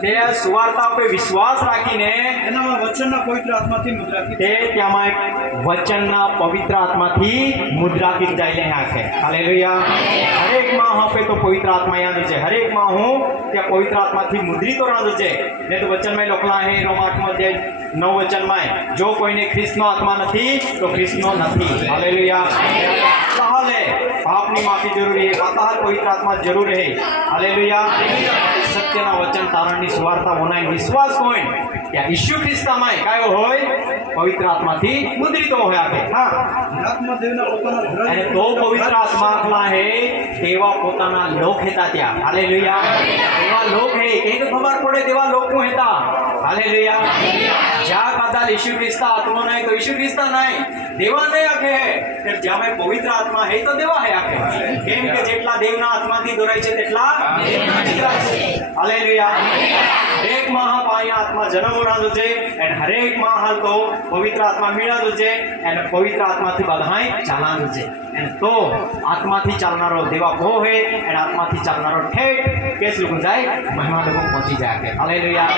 તે સુવાર્તા પર વિશ્વાસ રાખીને એનામાં વચનના પવિત્ર આત્માથી મુદ્રાકિત તે ત્યાંમાં એક વચનના પવિત્ર આત્માથી મુદ્રાકિત જાય આંખે હાલેલુયા હરેક માં આપે તો પવિત્ર આત્મા યાદ છે હરેક માં હું ત્યાં પવિત્ર આત્માથી મુદ્રિત રાંધો છે ને તો વચનમાં લખલા હે રોમા 8 અધ્યાય 9 વચનમાં જો કોઈને ખ્રિસ્તનો આત્મા નથી તો ખ્રિસ્તનો નથી હાલેલુયા તાલે પાપની માફી જરૂરી है बताहर पवित्र आत्मा जरूर है हालेलुया सत्यના વચન તારણની સુવાર્તા હોનાય વિશ્વાસ હોય કે ઈસુ ખ્રિસ્તમાં કાયો હોય પવિત્ર આત્માથી મુદ્રિત હોય આપે હા આત્મા દેવના પોતાના ધ્રજ અને તો પવિત્ર આત્મામાં હે તેવા પોતાના લોક હતા ત્યાં હાલેલુયા એવા લોક હે કે ખબર પડે તેવા લોકો હતા હાલેલુયા જ્યાં કદાચ ઈસુ ખ્રિસ્ત આત્મા નહીં તો ઈસુ ખ્રિસ્ત નહીં દેવા નહીં આખે કે જ્યાં પવિત્ર આત્મા હે તો દેવા હે આખે કેમ કે જેટલા દેવના આત્માથી દોરાય છે તેટલા હાલેલુયા હરેક મહાપાયા આત્મા જન્મ રાંધો છે અને હરેક મહાલ તો પવિત્ર આત્મા મેળાતો છે અને પવિત્ર આત્માથી બધાય ચાલાનું છે અને તો આત્માથી ચાલનારો દેવા ભો હે અને આત્માથી ચાલનારો ઠેઠ કેસ લોકો જાય મહિમા લોકો પહોંચી જાય હાલેલુયા